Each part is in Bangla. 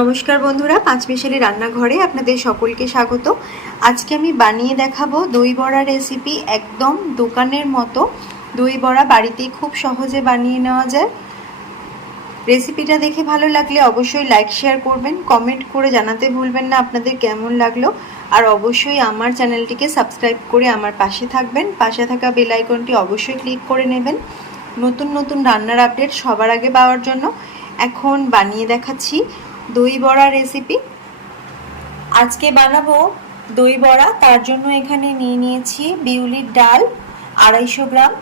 নমস্কার বন্ধুরা পাঁচ মিশালি রান্নাঘরে আপনাদের সকলকে স্বাগত। আজকে আমি বানিয়ে দেখাবো দই বড়া রেসিপি একদম দোকানের মতো। দই বড়া বাড়িতেই খুব সহজে বানিয়ে নেওয়া যায়। রেসিপিটা দেখে ভালো লাগলে অবশ্যই লাইক শেয়ার করবেন কমেন্ট করে জানাতে ভুলবেন না আপনাদের কেমন লাগল। আর অবশ্যই আমার চ্যানেলটিকে সাবস্ক্রাইব করে আমার পাশে থাকবেন। পাশে থাকা বেল আইকনটি অবশ্যই ক্লিক করে নেবেন। নতুন নতুন রান্নার আপডেট সবার আগে পাওয়ার জন্য এখন বানিয়ে দেখাচ্ছি। দই বড়া রেসিপি আজকে বানাবো দই বড়া, তার জন্য এখানে নিয়ে নিয়েছি বিউলির ডাল আড়াইশো গ্রাম।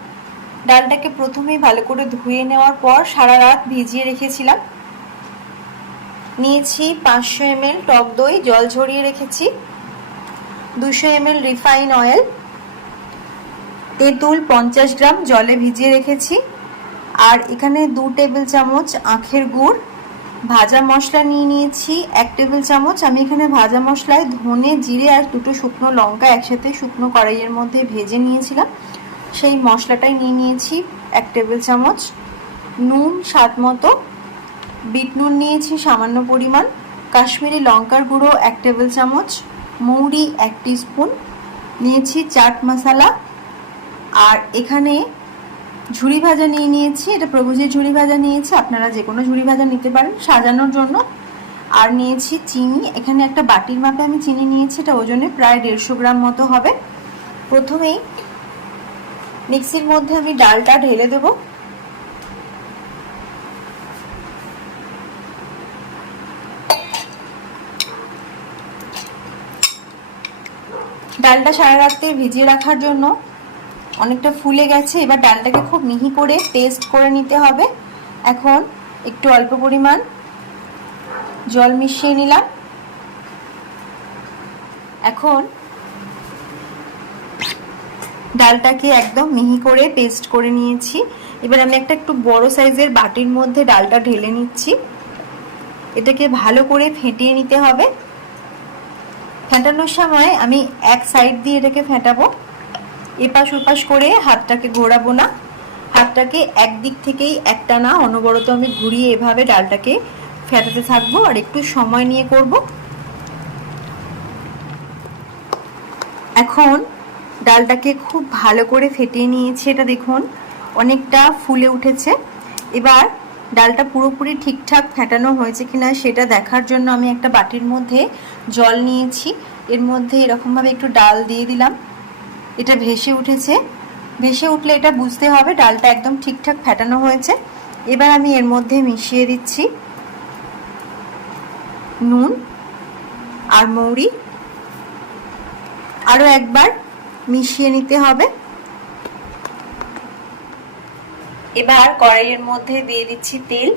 ডালটাকে প্রথমেই ভালো করে ধুয়ে নেওয়ার পর সারা রাত ভিজিয়ে রেখেছিলাম। নিয়েছি পাঁচশো এমএল টক দই, জল ঝরিয়ে রেখেছি। দুশো এমএল রিফাইন অয়েল। তেঁতুল পঞ্চাশ গ্রাম জলে ভিজিয়ে রেখেছি। আর এখানে দু টেবিল চামচ আখের গুড়। ভাজা মশলা নিয়ে নিয়েছি, এক টেবিল চামচ। আমি এখানে ভাজা মশলায় ধনে, জিরে আর দুটো শুকনো লঙ্কা একসাথে শুকনো কড়াইয়ের মধ্যে ভেজে নিয়েছিলাম। সেই মশলাটাই নিয়ে নিয়েছি, এক টেবিল চামচ। নুন স্বাদ মতো। বিট নুন নিয়েছি, সামান্য পরিমাণ। কাশ্মীরি লঙ্কার গুঁড়ো, এক টেবিল চামচ। মৌরি, এক স্পুন নিয়েছি চাট মশলা। আর এখানে ঝুড়ি ভাজা নিয়ে নিয়েছি, এটা প্রভুজির ঝুড়ি ভাজা নিয়েছি, আপনারা যে কোনো ঝুড়ি ভাজা নিতে পারেন সাজানোর জন্য। আর নিয়েছি চিনি, এখানে একটা বাটির মাপে আমি চিনি নিয়েছি, এটা ওজনে প্রায় দেড়শো গ্রাম মতো হবে। প্রথমেই মিক্সির মধ্যে আমি ডালটা ঢেলে দেবো। ডালটা সারা রাত্রে ভিজিয়ে রাখার জন্য অনেকটা ফুলে গেছে। এবার ডালটাকে খুব মিহি করে পেস্ট করে নিতে হবে। এখন একটু অল্প পরিমাণ জল মিশিয়ে নিলাম। এখন ডালটাকে একদম মিহি করে পেস্ট করে নিয়েছি। এবার আমি একটা একটু বড় সাইজের বাটির মধ্যে ডালটা ঢেলে নিচ্ছি। এটাকে ভালো করে ফেটিয়ে নিতে হবে। ফেটানোর সময় আমি এক সাইড দিয়ে এটাকে ফেটাবো। এপাশ ওপাশ করে হাতটাকে ঘোরাবো না। হাতটাকে একদিক থেকেই একটা না অনবরত আমি ঘুরিয়ে এভাবে ডালটাকে ফেটাতে থাকব আর একটু সময় নিয়ে করব। এখন ডালটাকে খুব ভালো করে ফেটিয়ে নিয়েছি, এটা দেখুন, অনেকটা ফুলে উঠেছে। এবার ডালটা পুরোপুরি ঠিকঠাক ফেটানো হয়েছে কিনা সেটা দেখার জন্য আমি একটা বাটির মধ্যে জল নিয়েছি। এর মধ্যে এরকমভাবে একটু ডাল দিয়ে দিলাম। এটা ভেসে উঠেছে। ভেসে উঠলে এটা বুঝতে হবে, ডালটা একদম ঠিকঠাক ফেটানো হয়েছে। এবার আমি এর মধ্যে মিশিয়ে দিচ্ছি নুন আর মৌরি। আরও একবার মিশিয়ে নিতে হবে। এবার কড়াইয়ের মধ্যে দিয়ে দিচ্ছি তেল।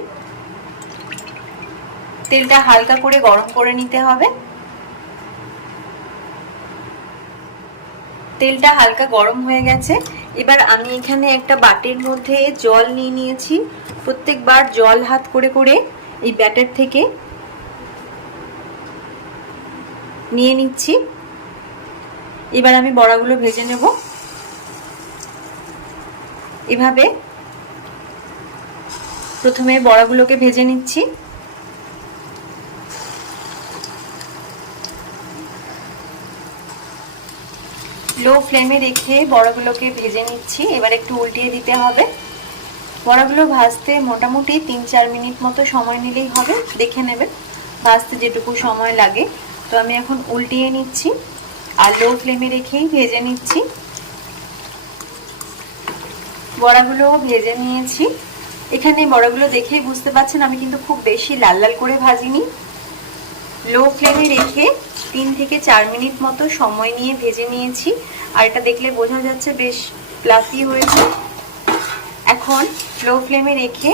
তেলটা হালকা করে গরম করে নিতে হবে। তেলটা হালকা গরম হয়ে গেছে। এবার আমি এখানে একটা বাটির মধ্যে জল নিয়ে নিয়েছি। প্রত্যেকবার জল হাত করে করে এই ব্যাটার থেকে নিয়ে নিচ্ছি। এবার আমি বড়াগুলো ভেজে নেব। এভাবে প্রথমে বড়াগুলোকে ভেজে নিচ্ছি। লো ফ্লেমে রেখে বড়াগুলোকে ভেজে নিচ্ছি। এবার একটু উল্টিয়ে দিতে হবে। বড়াগুলো ভাজতে মোটামুটি তিন চার মিনিট মতো সময় নিলেই হবে। দেখে নেবেন, ভাজতে যেটুকু সময় লাগে। তো আমি এখন উল্টিয়ে নিচ্ছি আর লো ফ্লেমে রেখেই ভেজে নিচ্ছি। বড়াগুলো ভেজে নিয়েছি। এখানে বড়াগুলো দেখেই বুঝতে পারছেন, আমি কিন্তু খুব বেশি লাল লাল করে ভাজিনি। লো ফ্লেমে রেখে তিন থেকে চার মিনিট মতো সময় নিয়ে ভেজে নিয়েছি। আর এটা দেখলে বোঝা যাচ্ছে বেশ প্লাফি হয়েছে। এখন লো ফ্লেমে রেখে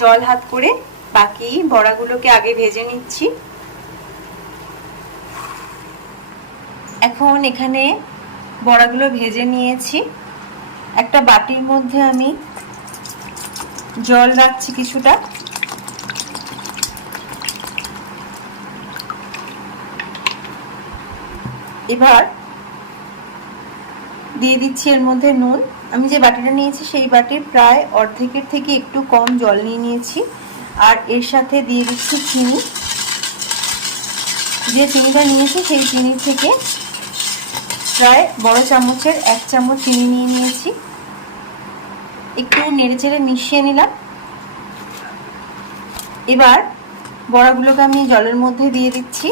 জল হাত করে বাকি বড়াগুলোকে আগে ভেজে নিচ্ছি। এখন এখানে বড়াগুলো ভেজে নিয়েছি। একটা বাটির মধ্যে আমি জল রাখছি কিছুটা। এবার দিয়ে দিচ্ছি এর মধ্যে নুন। আমি যে বাটিটা নিয়েছি, সেই বাটির প্রায় অর্ধেকের থেকে একটু কম জল নিয়ে নিয়েছি। আর এর সাথে দিয়ে দিচ্ছি চিনি। যে চিনিটা নিয়েছি, সেই চিনি থেকে প্রায় বড় চামচের এক চামচ চিনি নিয়ে নিয়েছি। একটু নেড়ে চেড়ে মিশিয়ে নিলাম। এবার বড়াগুলোকে আমি জলের মধ্যে দিয়ে দিচ্ছি।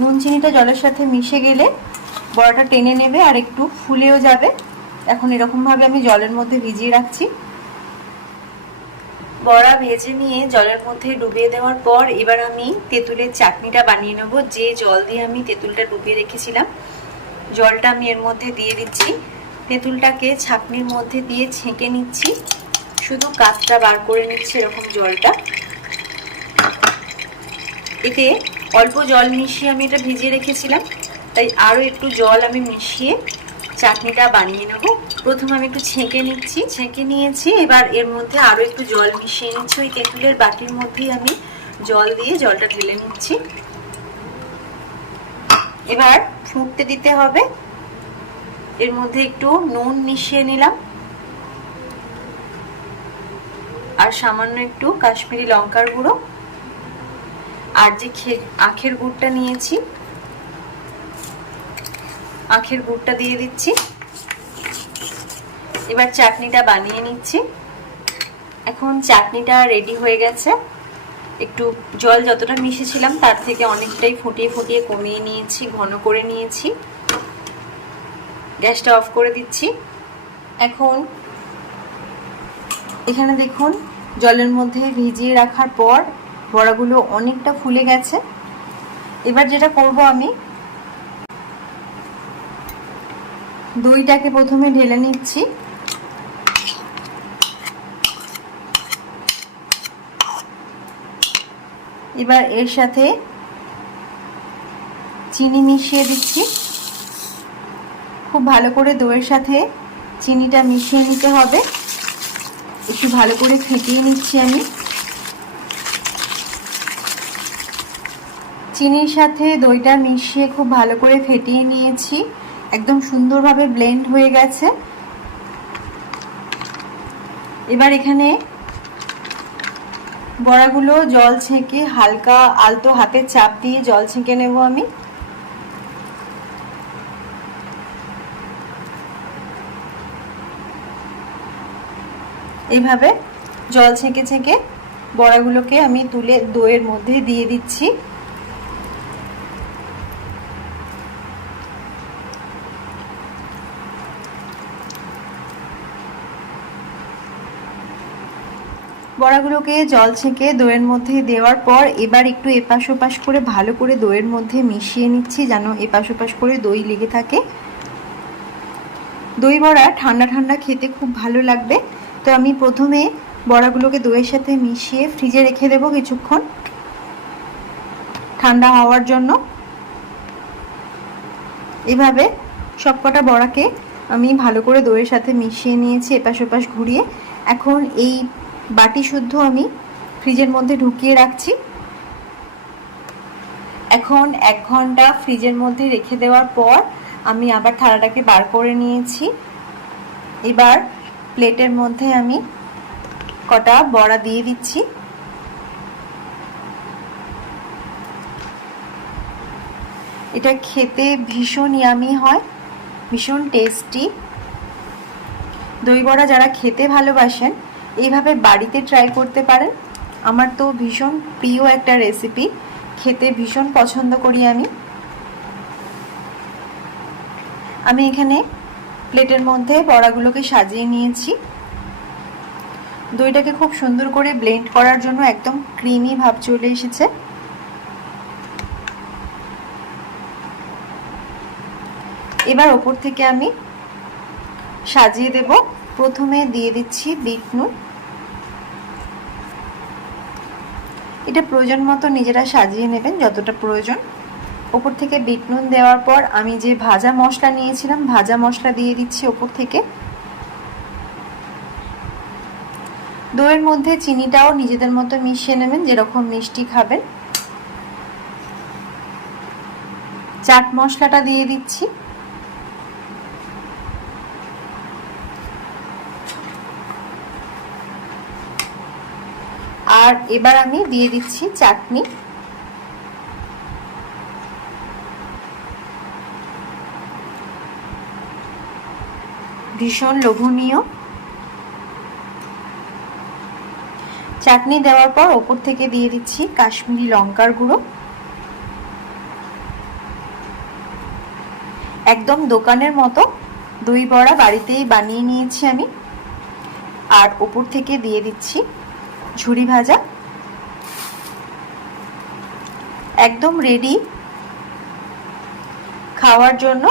নুন চিনিটা জলের সাথে মিশে গেলে বড়াটা টেনে নেবে আর একটু ফুলেও যাবে। এখন এরকমভাবে আমি জলের মধ্যে ভিজিয়ে রাখছি। বড়া ভেজে নিয়ে জলের মধ্যে ডুবিয়ে দেওয়ার পর এবার আমি তেঁতুলের চাটনিটা বানিয়ে নেব। যে জল দিয়ে আমি তেঁতুলটা ডুবিয়ে রেখেছিলাম, জলটা আমি এর মধ্যে দিয়ে দিচ্ছি। তেঁতুলটাকে ছাকনির মধ্যে দিয়ে ছেঁকে নিচ্ছি। শুধু কাঁচটা বার করে নিচ্ছি এরকম জলটা। এতে অল্প জল মিশিয়ে আমি এটা ভিজিয়ে রেখেছিলাম। তাই আরও একটু জল আমি মিশিয়ে চাটনিটা বানিয়ে নেব। প্রথমে আমি একটু ছেঁকে নিচ্ছি। ছেঁকে নিয়েছি, এবার এর মধ্যে আরও একটু জল মিশিয়ে নিচ্ছি। ওই তেঁতুলের বাটির মধ্যেই আমি জল দিয়ে জলটা ঢেলে নিচ্ছি। এবার ফুটতে দিতে হবে। এর মধ্যে একটু নুন মিশিয়ে নিলাম। আর সামান্য একটু কাশ্মীরি লঙ্কার গুঁড়ো। আর যে আখের গুড়টা নিয়েছি, আখের গুড়টা দিয়ে দিচ্ছি। এবার চাটনিটা বানিয়ে নিচ্ছি। এখন চাটনিটা রেডি হয়ে গেছে। একটু জল যতটা মিশেছিলাম তার থেকে অনেকটাই ফুটিয়ে ফুটিয়ে কমিয়ে নিয়েছি, ঘন করে নিয়েছি। গ্যাসটা অফ করে দিচ্ছি। এখন এখানে দেখুন, জলের মধ্যে ভিজিয়ে রাখার পর বড়াগুলো অনেকটা ফুলে গেছে। এবার যেটা করব আমি, দইটাকে প্রথমে ঢেলে নিচ্ছি। এবার এর সাথে চিনি মিশিয়ে দিচ্ছি। খুব ভালো করে দইয়ের সাথে চিনিটা মিশিয়ে নিতে হবে। একটু ভালো করে ফেটিয়ে নিচ্ছি আমি। চিনির সাথে দইটা মিশিয়ে খুব ভালো করে ফেটিয়ে নিয়েছি। একদম সুন্দরভাবে ব্লেন্ড হয়ে গেছে। এবার এখানে বড়াগুলো জল ছেঁকে হালকা আলতো হাতে চাপ দিয়ে জল ছেঁকে নেব আমি। এইভাবে জল ছেঁকে ছেঁকে বড়াগুলোকে আমি তুলে দইয়ের মধ্যে দিয়ে দিচ্ছি। বড়াগুলোকে জল ছেঁকে দইয়ের মধ্যে দেওয়ার পর এবার একটু এপাশ ওপাশ করে ভালো করে দইয়ের মধ্যে মিশিয়ে নিচ্ছি যেন এপাশ ওপাশ করে দই লেগে থাকে। দই বড়া ঠান্ডা ঠান্ডা খেতে খুব ভালো লাগবে। তো আমি প্রথমে বড়াগুলোকে দইয়ের সাথে মিশিয়ে ফ্রিজে রেখে দেবো কিছুক্ষণ ঠান্ডা হওয়ার জন্য। এভাবে সবকটা বড়াকে আমি ভালো করে দইয়ের সাথে মিশিয়ে নিয়েছি এপাশ ওপাশ ঘুরিয়ে। এখন এই বাটি শুদ্ধ আমি ফ্রিজের মধ্যে ঢুকিয়ে রাখছি। এখন এক ঘণ্টা ফ্রিজের মধ্যে রেখে দেওয়ার পর আমি আবার থালাটাকে বার করে নিয়েছি। এবার প্লেটের মধ্যে আমি কটা বড়া দিয়ে দিচ্ছি। এটা খেতে ভীষণ ইয়ামি হয়, ভীষণ টেস্টি দই বড়া যারা খেতে ভালোবাসেন এইভাবে বাড়িতে ট্রাই করতে পারেন। আমার তো ভীষণ প্রিয় একটা রেসিপি খেতে ভীষণ পছন্দ করি আমি। আমি এখানে প্লেটের মধ্যে বড়াগুলোকে সাজিয়ে নিয়েছি। দইটাকে খুব সুন্দর করে ব্লেন্ড করার জন্য একদম ক্রিমি ভাব চলে এসেছে। এবার ওপর থেকে আমি সাজিয়ে দেব প্রথমে দিয়ে দিচ্ছি বিট নুন এটা প্রয়োজন মতো নিজেরা সাজিয়ে নেবেন, যতটা প্রয়োজন। ওপর থেকে বিট নুন দেওয়ার পর আমি যে ভাজা মশলা নিয়েছিলাম, ভাজা মশলা দিয়ে দিচ্ছি ওপর থেকে। দইয়ের মধ্যে চিনিটাও নিজেদের মতো মিশিয়ে নেবেন, যেরকম মিষ্টি খাবেন। চাট মশলাটা দিয়ে দিচ্ছি। আর এবার আমি দিয়ে দিচ্ছি চাটনি। ভীষণ লোভনীয়। চাটনি দেওয়ার পর ওপর থেকে দিয়ে দিচ্ছি কাশ্মীরি লঙ্কার গুঁড়ো। একদম দোকানের মতো, দই বড়া বাড়িতেই বানিয়ে নিয়েছি আমি। আর ওপর থেকে দিয়ে দিচ্ছি ঝুরি ভাজা। একদম রেডি খাওয়ার জন্য